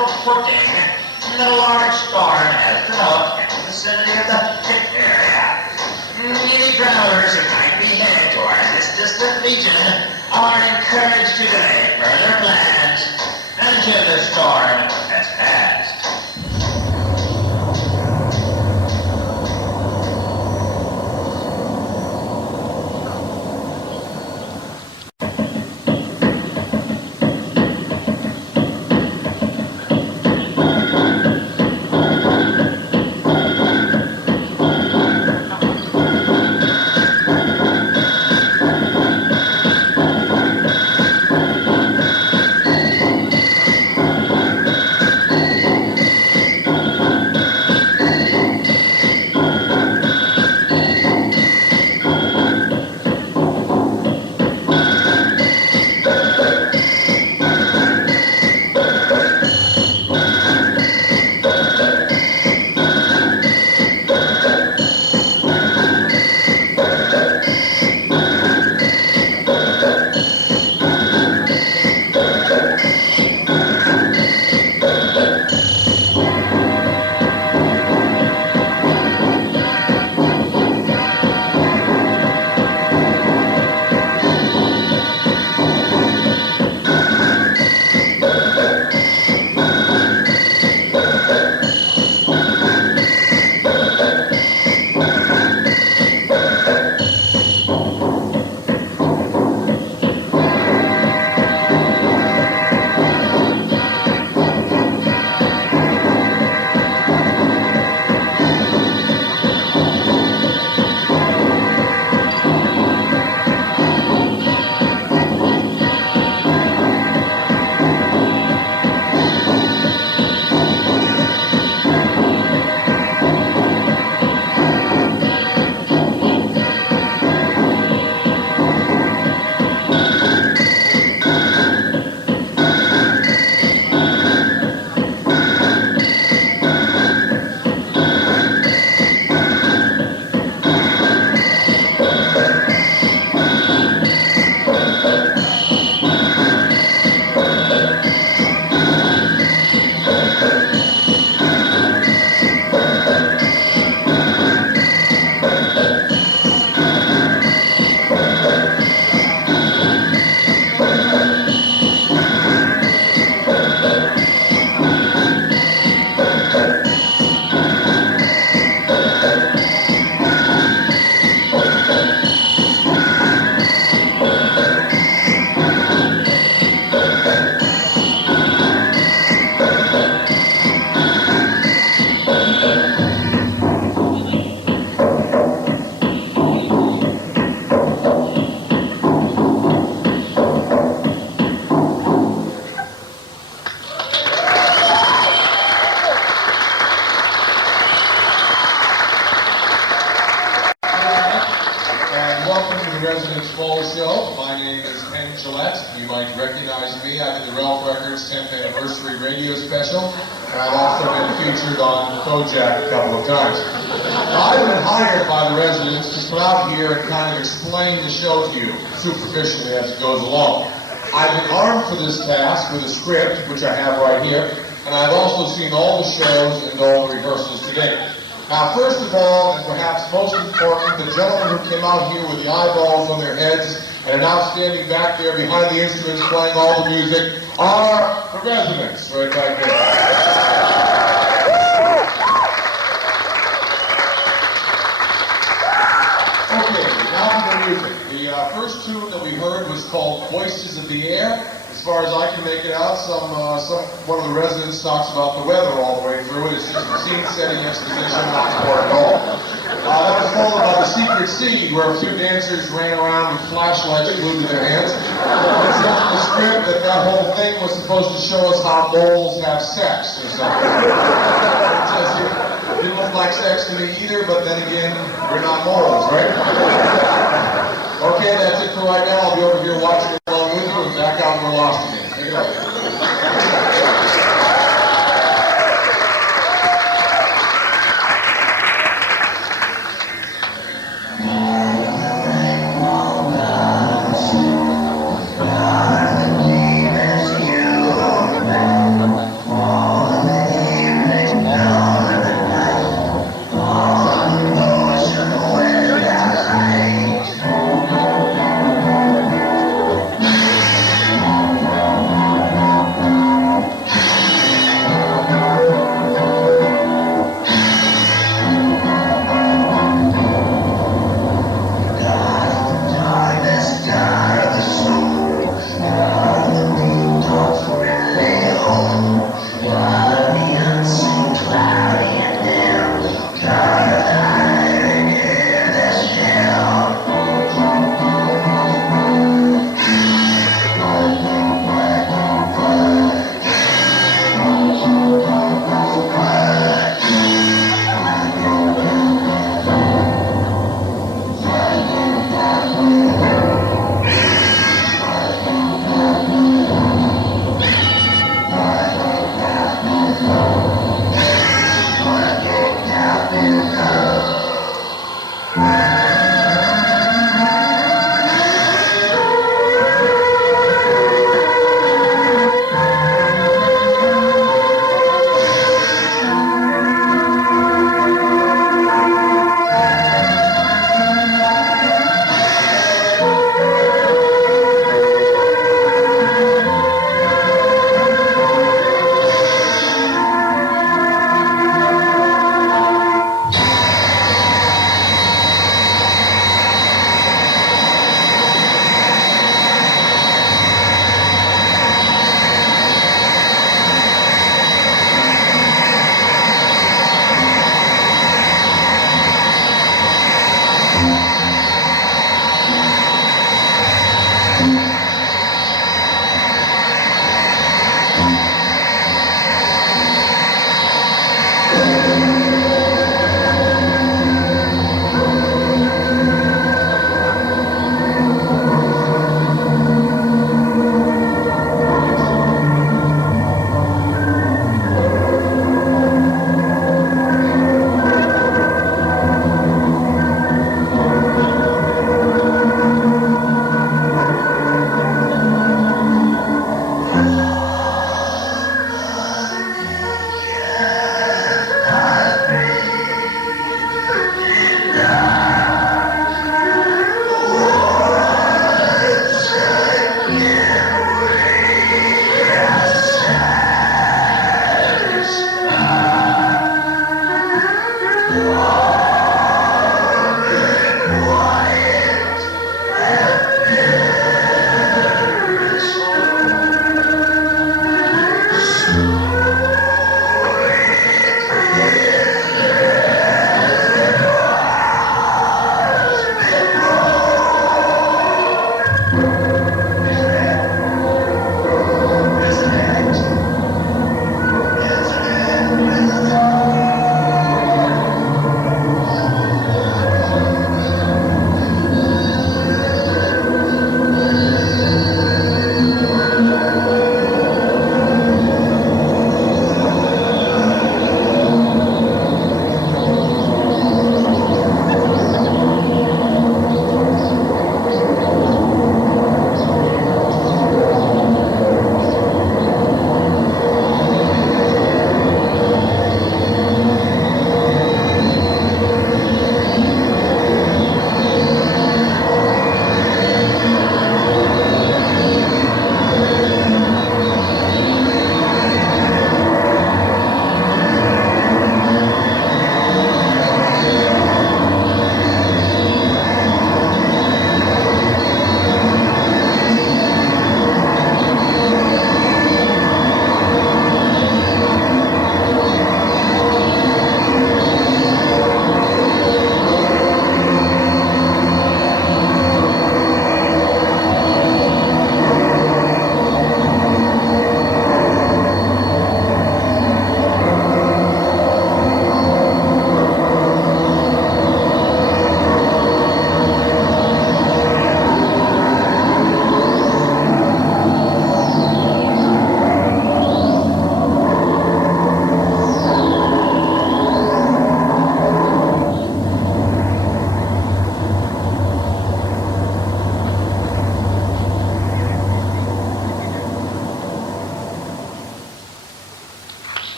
Reporting that a large storm has developed in the vicinity of the pit area. Any travelers who might be headed toward this distant region are encouraged to delay further plans until the storm has passed. Superficially as it goes along. I've been armed for this task with a script, which I have right here, and I've also seen all the shows and all the rehearsals today. Now, first of all, and perhaps most important, the gentlemen who came out here with the eyeballs on their heads and are now standing back there behind the instruments playing all the music are the residents, right back there. The first tune that we heard was called Voices of the Air. As far as I can make it out, one of the residents talks about the weather all the way through it. It's just a scene-setting exposition, not important at all. That was followed by The Secret Seed, where a few dancers ran around with flashlights glued to their hands. It said in the script that whole thing was supposed to show us how moles have sex or something. Didn't look like sex to me either, but then again, we're not morals, right? Okay, that's it for right now. I'll be over here watching along with you and back out and we're lost again. Take it up.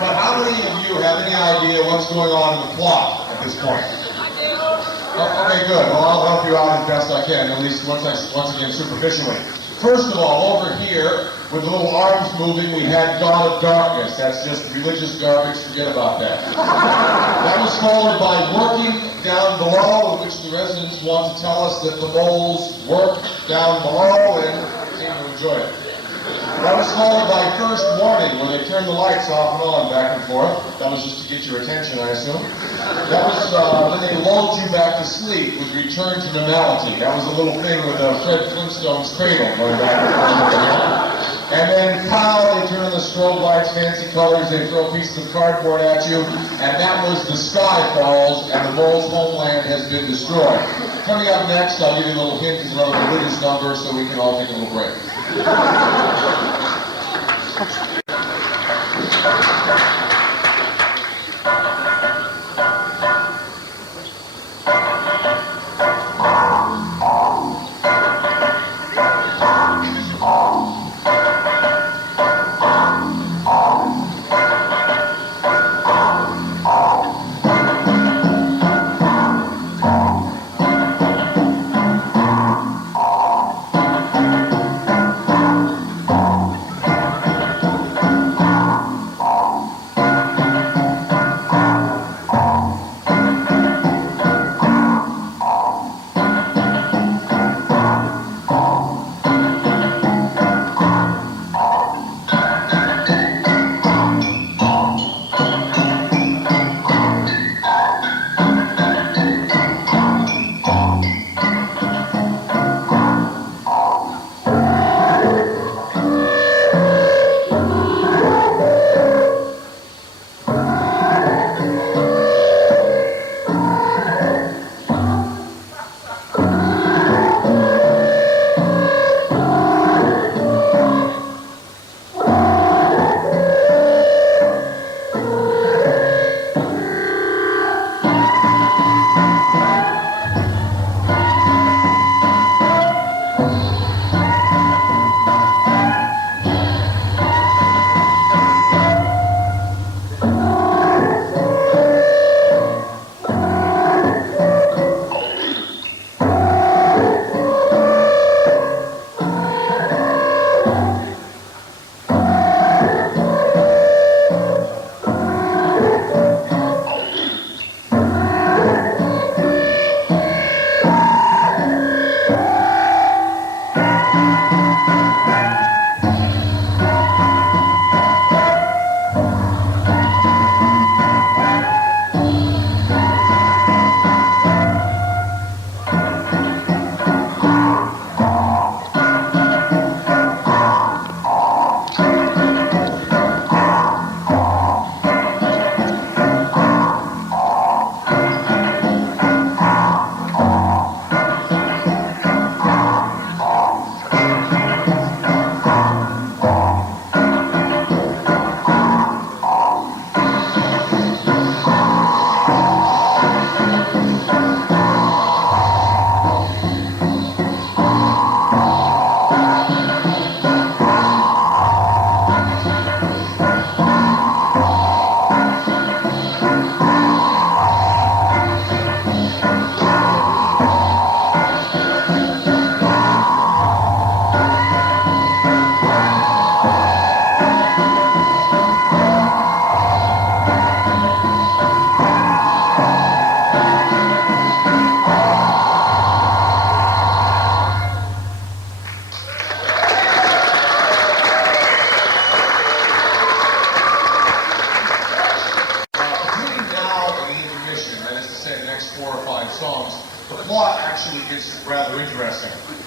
But how many of you have any idea what's going on in the plot at this point? Okay, good. Well, I'll help you out as best I can, at least once again superficially. First of all, over here, with the little arms moving, we had God of Darkness. That's just religious garbage. Forget about that. That was followed by Working Down Below, in which the residents want to tell us that the moles work down below and seem to enjoy it. That was followed by First Warning, where they turn the lights off and on, back and forth. That was just to get your attention, I assume. That was when they lulled you back to sleep with Return to Normality. That was a little thing with Fred Flintstone's cradle going back and forth. And then, pow, they turn on the strobe lights, fancy colors, they throw pieces of cardboard at you, and that was The Sky Falls, and the mole's homeland has been destroyed. Coming up next, I'll give you a little hint, is another religious number, so we can all take a little break.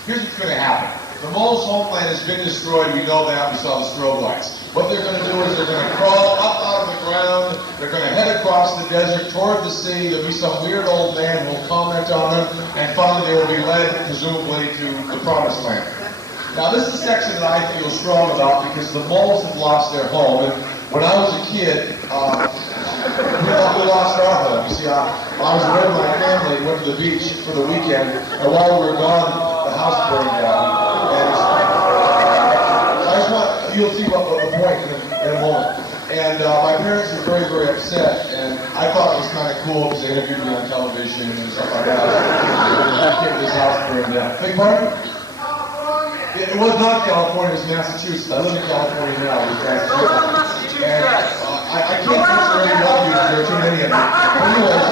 Here's what's going to happen. The mole's homeland has been destroyed. We know that. We saw the strobe lights. What they're going to do is they're going to crawl up out of the ground. They're going to head across the desert toward the sea. There'll be some weird old man who will comment on them. And finally, they will be led, presumably, to the promised land. Now, this is a section that I feel strong about because the moles have lost their home. And when I was a kid, we lost our home. You see, I was away with my family, went to the beach for the weekend, and while we were gone, the house burned down. And I just want, you'll see what the point in a moment. And my parents were very, very upset, and I thought it was kind of cool because they interviewed me on television and stuff like that. Get this house burned down. Beg pardon? It was not California, it was Massachusetts. I live in California now, it was Massachusetts. And I can't mention any one of you because there are too many of them. But anyways,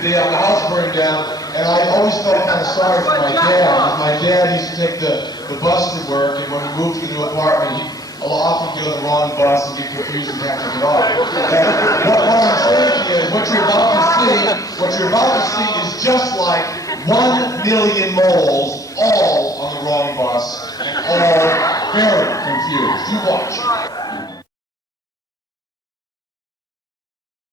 the house burned down, and I always felt kind of sorry for my dad. My dad used to take the bus to work, and when we moved to the new apartment, he'd often get on the wrong bus and get confused and have to get off. And what I'm saying to you is what you're about to see is just like 1 million moles all on the wrong bus and all very confused. You watch.